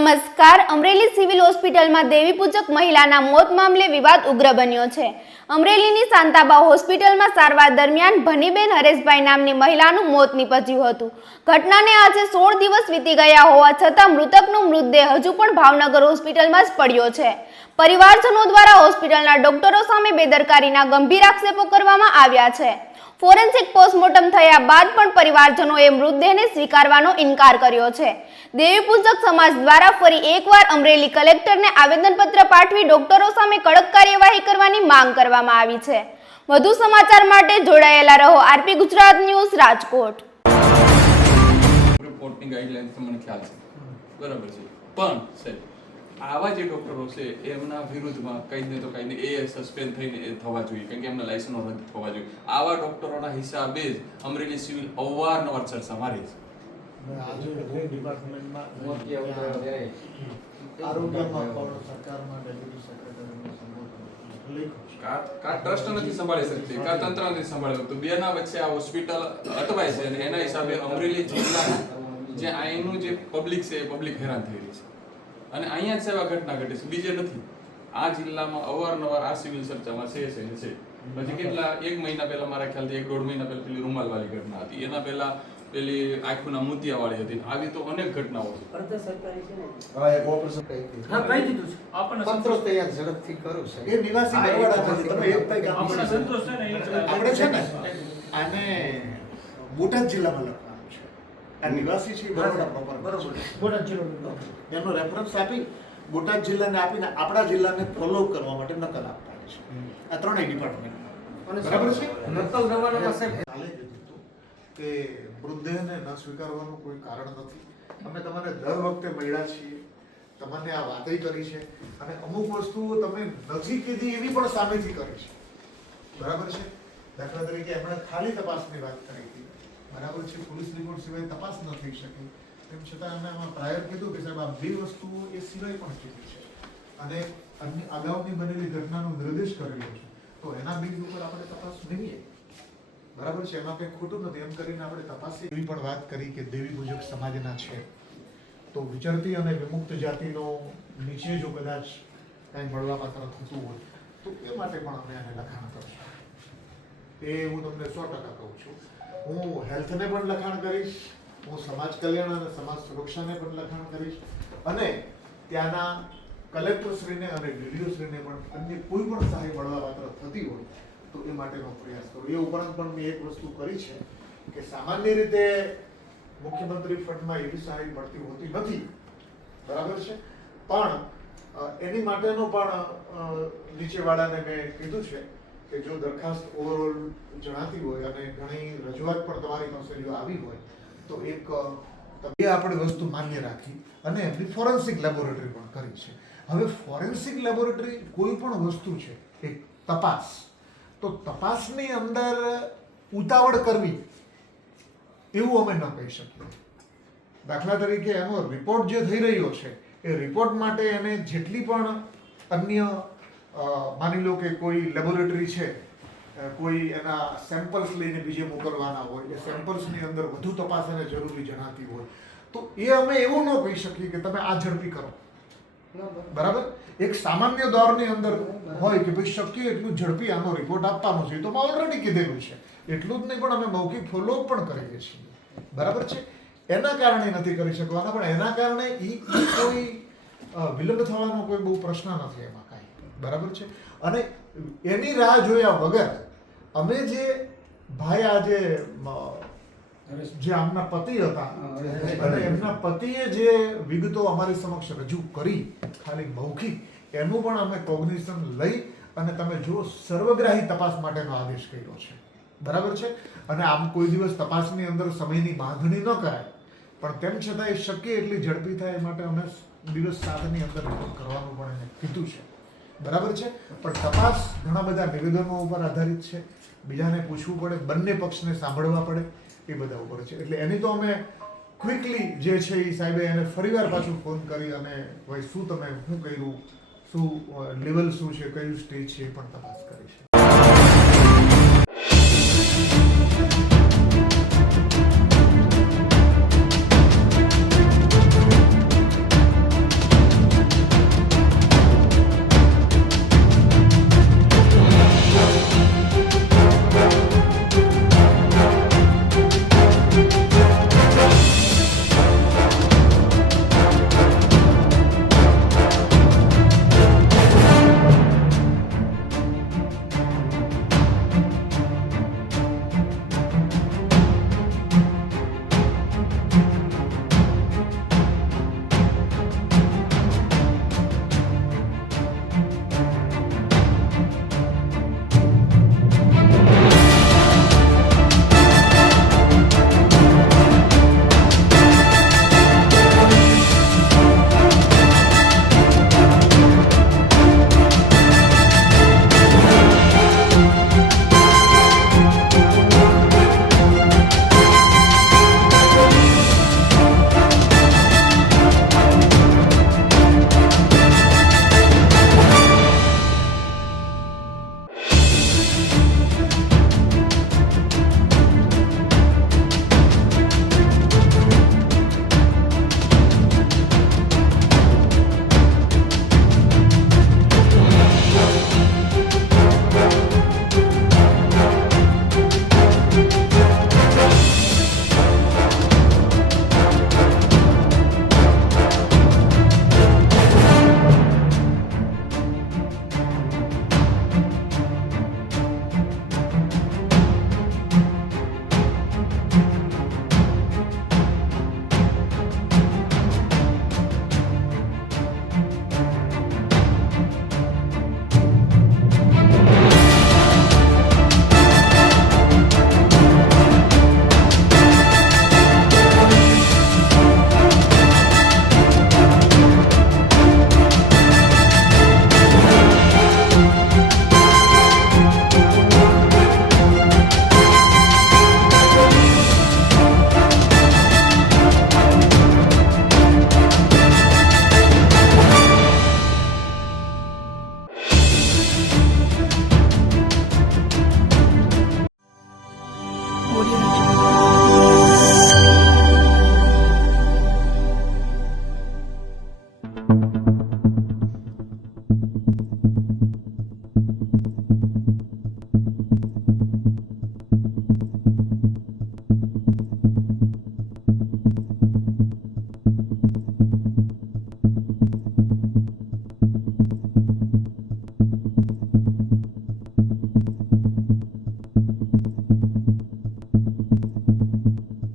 નમસ્કાર. અમરેલી સિવિલ હોસ્પિટલમાં દેવી પૂજક મહિલાના મોત મામલે વિવાદ ઉગ્ર બન્યો છે. અમરેલીની શાંતાબા હોસ્પિટલમાં સારવાર દરમિયાન ભનીબેન હરેશભાઈ નામની મહિલાનું મોત નીપજ્યું હતું. ઘટનાને આજે 16 દિવસ વીતી ગયા હોવા છતાં મૃતકનો મૃતદેહ હજુ પણ ભાવનગર હોસ્પિટલમાં જ પડ્યો છે. પરિવારજનો દ્વારા હોસ્પિટલના ડોક્ટરો સામે બેદરકારીના ગંભીર આક્ષેપો કરવામાં આવ્યા છે. ફોરેન્સિક પોસ્ટમોર્ટમ થયા બાદ પણ પરિવારજનોએ મૃતદેહને સ્વીકારવાનો ઇનકાર કર્યો છે. દેવી પૂજક સમાજ દ્વારા ફરી એકવાર અમરેલી કલેક્ટરને આવેદનપત્ર પાઠવી ડોક્ટરો સામે કડક કાર્યવાહી કરવાની માંગ કરવામાં આવી છે. વધુ સમાચાર માટે જોડાયેલા રહો આરપી ગુજરાત ન્યૂઝ રાજકોટ. રિપોર્ટની ગાઈડલાઈન્સ મને ખ્યાલ છે, બરાબર છે, પણ સાહેબ આવા જે ડોક્ટરો છે એમના વિરુદ્ધમાં કંઈ ને તો કંઈ એ સસ્પેન્ડ થઈને એ થવા જોઈએ, કારણ કે એમના લાયસન્સ રદ થવા જોઈએ. આવા ડોક્ટરોના હિસાબે જ અમરેલી સિવિલ અવારનવાર ચર્ચા મારી છે. ટ્રસ્ટ નથી સંભાળી શકતી, કા તંત્ર નથી સંભાળી શકતું. બેના વચ્ચે આ હોસ્પિટલ અટવાય છે અને એના હિસાબે અમરેલી જિલ્લાના જે અહીંનું જે પબ્લિક છે એ પબ્લિક હેરાન થઈ રહી છે. અને અહીંયા જ સેવા ઘટના ઘટે છે, બીજે નથી. આ જિલ્લામાં અવારનવાર આ સિવિલ ચર્ચામાં છે. પછી કેટલા 1 મહિના પહેલા, મારા ખ્યાલથી 1-1.5 મહિના પહેલા પેલી રૂમાલવાળી ઘટના હતી, એના પહેલા પેલી આંખના મોતિયાવાળી હતી. આવી તો અનેક ઘટનાઓ છે. અર્ધ સરકારી છે ને, હા, એક ઓપરેશન કહી દીધું. હા, કહી દીધું છે. આપણને સંતોષ તૈયાર ઝડપથી કરો છે. એ નિવાસી બરવાડા નથી, તમે એક ભાઈ કામ આપણને સંતોષ છે ને, આપણે છે ને આને બોટાદ જિલ્લામાં લખવાનું છે. આ નિવાસી છે બરવાડા પ્રોપર, બરોબર. બોટાદ જિલ્લો એનો રેફરન્સ આપી બોટાદ જિલ્લાને આપીને આપણા જિલ્લાને ફોલો કરવા માટે નકલ આપવાની છે. આ ત્રણેય ડિપાર્ટમેન્ટ બરાબર છે. નકલ રવાનામાં સાહેબ કાલે કીધું હતું કે મૃતદેહને ન સ્વીકારવાનું કોઈ કારણ નથી. અમે તમારે દર વખતે મળ્યા છીએ, તમને આ વાતય કરી છે અને અમુક વસ્તુઓ તમે નથી કીધી એવી પણ સામેથી કરી છે, બરાબર છે. દાખલા તરીકે એમણે ખાલી તપાસની વાત કરી હતી, બરાબર છે. પોલીસ રિપોર્ટ સિવાય તપાસ ન થઈ શકે, તેમ છતાં અમે આમાં પ્રાયર કીધું કે સાહેબ આ બે વસ્તુઓ એ સિવાય પણ કીધી છે અને અગાઉની બનેલી ઘટનાનો નિર્દેશ કરેલો છે, તો એના બીજ ઉપર આપણે તપાસ નહીં, બરાબર છે. એમાં કંઈ ખોટું નથી એમ કરીને આપણે તપાસી. એવી પણ વાત કરી કે દેવી પૂજક સમાજના છે, તો વિચરતી અને વિમુક્ત જાતિનો નીચે જો કદાચ કાંઈ મળવા પાત્ર થતું હોય તો એ માટે પણ અમે આને લખાણ કરશું. એ હું તમને 100% કહું છું. હું હેલ્થને પણ લખાણ કરીશ, હું સમાજ કલ્યાણ અને સમાજ સુરક્ષાને પણ લખાણ કરીશ અને ત્યાંના કલેક્ટરશ્રીને અને ડીડીઓશ્રીને પણ અન્ય કોઈ પણ સહાય મળવા પાત્ર થતી હોય તો એ માટેનો પ્રયાસ કરું. એ ઉપરાંત પણ મેં એક વસ્તુ કરી છે કે સામાન્ય રીતે મુખ્યમંત્રી ફંડમાં એવી સહાય મળતી હોતી નથી, બરાબર છે, પણ એની માટેનો પણ નીચેવાળાને મેં કીધું છે કે જો દરખાસ્ત ઓવરઓલ જણાતી હોય અને ઘણી રજૂઆત પણ તમારી પાસે જો આવી હોય તો એક એ આપણે વસ્તુ માન્ય રાખી અને એમની ફોરેન્સિક લેબોરેટરી પણ કરી છે. હવે ફોરેન્સિક લેબોરેટરી કોઈ પણ વસ્તુ છે એક તપાસ, તો તપાસની અંદર ઉતાવળ કરવી એવું અમે ન કહી શકીએ. દાખલા તરીકે એનો રિપોર્ટ જે થઈ રહ્યો છે એ રિપોર્ટ માટે એને જેટલી પણ અન્ય માની લો કે કોઈ લેબોરેટરી છે, કોઈ એના સેમ્પલ્સ લઈને બીજે મોકલવાના હોય, એ સેમ્પલ્સની અંદર વધુ તપાસ એને જરૂરી જણાતી હોય તો એ અમે એવું ન કહી શકીએ કે તમે આ ઝડપી કરો, બરાબર. એક સામાન્ય દોરની અંદર હોય કે ભાઈ શક્ય એટલું ઝડપી આનો રિપોર્ટ આપવાનો છે, તો મેં ઓલરેડી કીધેલું છે. એટલું જ નહીં પણ અમે મૌખિક ફોલોઅપ પણ કરીએ છીએ, બરાબર છે. એના કારણે નથી કરી શકવાના, પણ એના કારણે કોઈ વિલંબ થવાનો કોઈ બહુ પ્રશ્ન નથી એમાં કાંઈ, બરાબર છે. અને એની રાહ જોયા વગર અમે જે ભાઈ આજે જે આમના પતિ હતા અને એમના પતિએ જે વિગતો અમારી સમક્ષ રજૂ કરી ખાલી મૌખિક, એનું પણ અમે કોગ્નિઝન લઈ અને તમે જો સર્વગ્રાહી તપાસ માટેનો આદેશ કર્યો છે, બરાબર છે. અને આમ કોઈ દિવસ તપાસની અંદર સમયની બાંધણી ન કરાય, પણ તેમ છતાં એ શક્ય એટલી ઝડપી થાય એ માટે અમે દિવસ 7ની અંદર રિપોર્ટ કરવાનું પણ એને કીધું છે, બરાબર છે. પણ તપાસ ઘણા બધા નિવેદનો ઉપર આધારિત છે, બીજાને પૂછવું પડે, બંને પક્ષને સાંભળવા પડે, એ બધા ઉપર છે. એટલે એની તો અમે ક્વિકલી જે છે એ સાહેબે એને ફરીવાર પાછું ફોન કરી અને ભાઈ શું તમે શું કર્યું, શું લેવલ શું છે, કયું સ્ટેજ છે એ પણ તપાસ કરીશ.